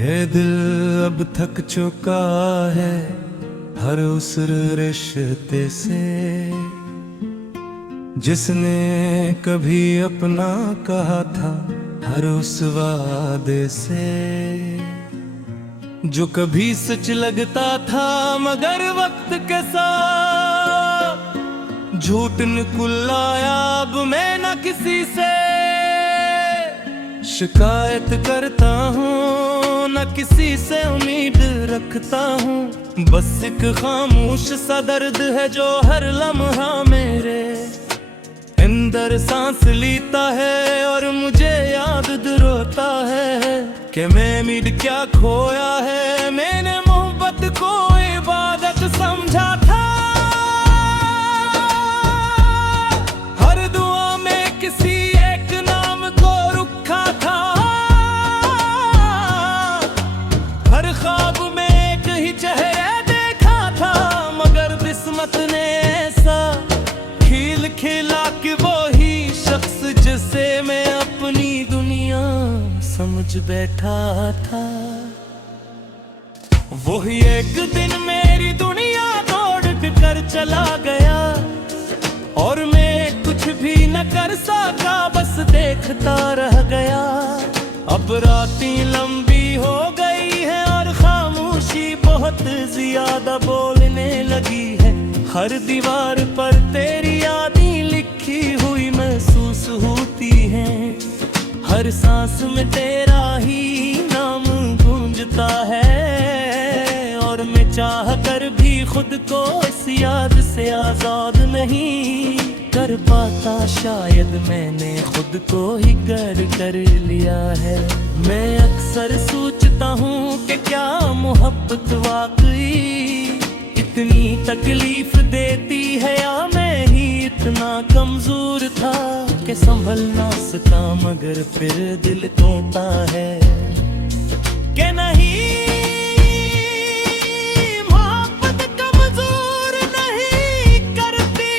ये दिल अब थक चुका है हर उस रिश्ते से जिसने कभी अपना कहा था, हर उस वादे से जो कभी सच लगता था मगर वक्त के साथ झूठ निकल आया। अब मैं न किसी से शिकायत करता हूँ, न किसी से उम्मीद रखता हूँ। बस एक खामोश सा दर्द है जो हर लम्हा मेरे अंदर सांस लेता है और मुझे याद दिलाता है कि मैं उम्मीद क्या खोया है। मैंने मोहब्बत को इबादत समझा था, हर दुआ में किसी एक नाम को रखा था, हर ख्वाब में एक ही चेहरा देखा था। मगर किस्मत ने ऐसा खिल खिला कि वो ही शख्स जिसे मैं अपनी दुनिया समझ बैठा था, वही एक दिन मेरी दुनिया तोड़ कर चला गया और मैं कुछ भी न कर सका, बस देखता रह गया। अब रातें लंबी हो गई है और खामोशी बहुत ज्यादा बोलने लगी है। हर दीवार पर तेरी यादें लिखी हुई महसूस होती हैं, हर सांस में तेरा ही नाम गूंजता है। और मैं चाह कर भी खुद को इस याद से आजाद नहीं कर पाता, शायद मैंने खुद को ही कर लिया है। मैं अक्सर सोचता हूँ कि क्या मोहब्बत वाकई इतनी तकलीफ देती है, या मैं ही इतना कमजोर था कि संभल ना सका। मगर फिर दिल तोड़ता है कि नहीं, मोहब्बत कमजोर नहीं करती,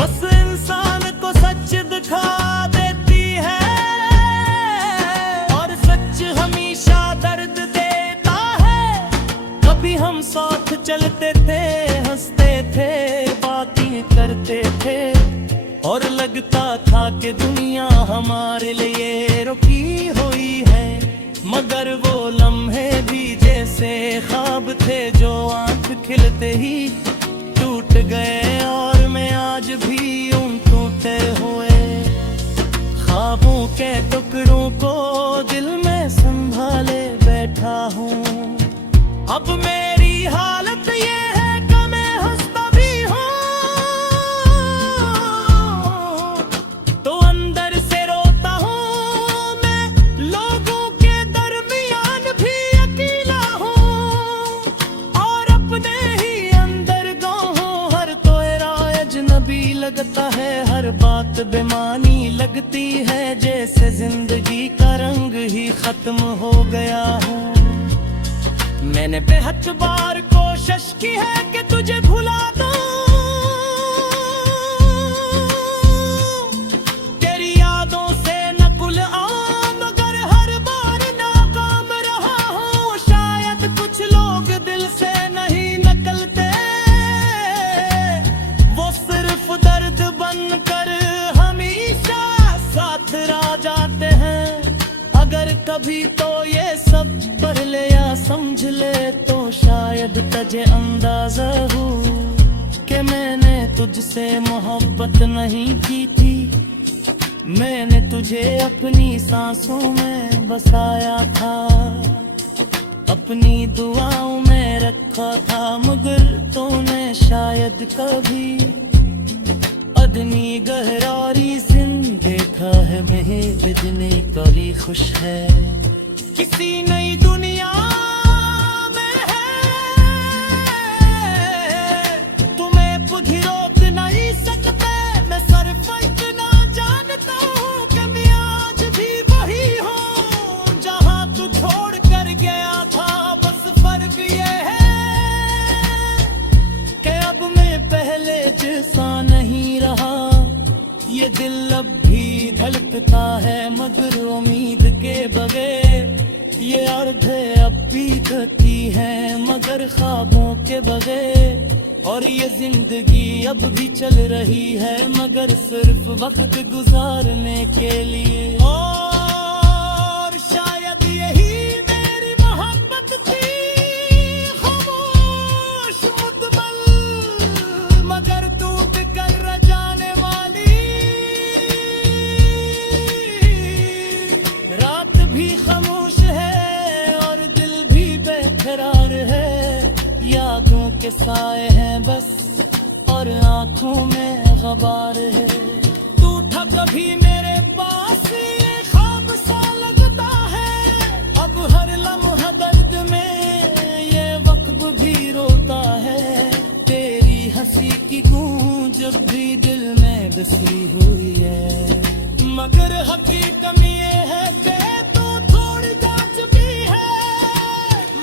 बस इंसान को सच दिखा देती है। और सच हमेशा दर्द देता है। कभी हम साथ चलते थे, हंसते थे, बातें करते थे और लगता था कि दुनिया हमारे लिए रुकी हुई है। मगर वो लम्हे भी जैसे ख्वाब थे जो आंख खिलते ही टूट गए। और मैं आज भी उन टूटे हुए ख्वाबों के टुकड़ों को दिल में संभाले बैठा हूँ। अब मेरी हालत ये है कि मैं हंसता भी हूँ तो अंदर से रोता हूँ। मैं लोगों के दरमियान भी अकेला हूँ और अपने ही अंदर गाँव हूँ। हर कोयरा अजनबी लगता है, हर बात बेमानी लगती है, जैसे जिंदगी का रंग ही खत्म हो गया हूँ। मैंने बेहद बार कोशिश की है कि तुझे भुला दूं, तेरी यादों से नकुल आऊं, मगर हर बार नाकाम रहा हूँ। शायद कुछ लोग दिल से नहीं निकलते, वो सिर्फ दर्द बनकर हमेशा साथ रह जाते हैं। अगर कभी तो ये सब पढ़ ले या समझ ले तो शायद तुझे अंदाजा हो कि मैंने तुझसे मोहब्बत नहीं की थी। मैंने तुझे अपनी सांसों में बसाया था, अपनी दुआओं में रखा था। मगर तूने शायद कभी अदनी गहरारी से देखा है, मेरे दिल कभी खुश है किसी नई दुनिया में है। तुम्हें खुद ही रोक नहीं सकते, मैं सिर्फ इतना जानता हूँ कि मैं आज भी वही हूँ जहाँ तू छोड़ कर गया था। बस फर्क ये है कि अब मैं पहले जैसा नहीं रहा। ये दिल अब भी धड़कता है मगर उम्मीद के बगैर, ये अर्धे अब भी गती है मगर ख्वाबों के बगैर, और ये जिंदगी अब भी चल रही है मगर सिर्फ वक्त गुजारने के लिए। और शायद यही मेरी मोहब्बत थी, खामोश मुतमल मगर टूट कर रह जाने वाली। रात भी खामोश है और दिल भी बेकरार है, यादों के साए हैं बस और आंखों में गबार है। तू था कभी मेरे पास ये ख्वाब सा लगता है, अब हर लम्हा दर्द में ये वक्त भी रोता है। तेरी हंसी की गूंज अब भी दिल में बसी हुई है, मगर हकीकत में ये है कि तू थोड़ी जांच भी है।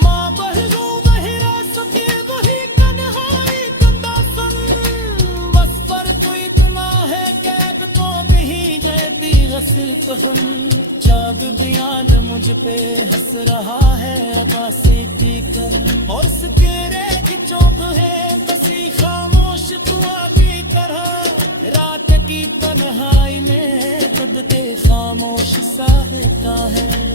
माँ बहू बहिरा सके वही कन्हाई कंदा सुन, बस पर कोई इतना है कि तो नहीं जाती गसिल कहन। जाग बयान मुझ पे हंस रहा है आकाशी कर, और सकेरे की चौक है बसी खामोश दुआ की तरह। रात की तन्हाई में खुद के खामोश सा रहता है।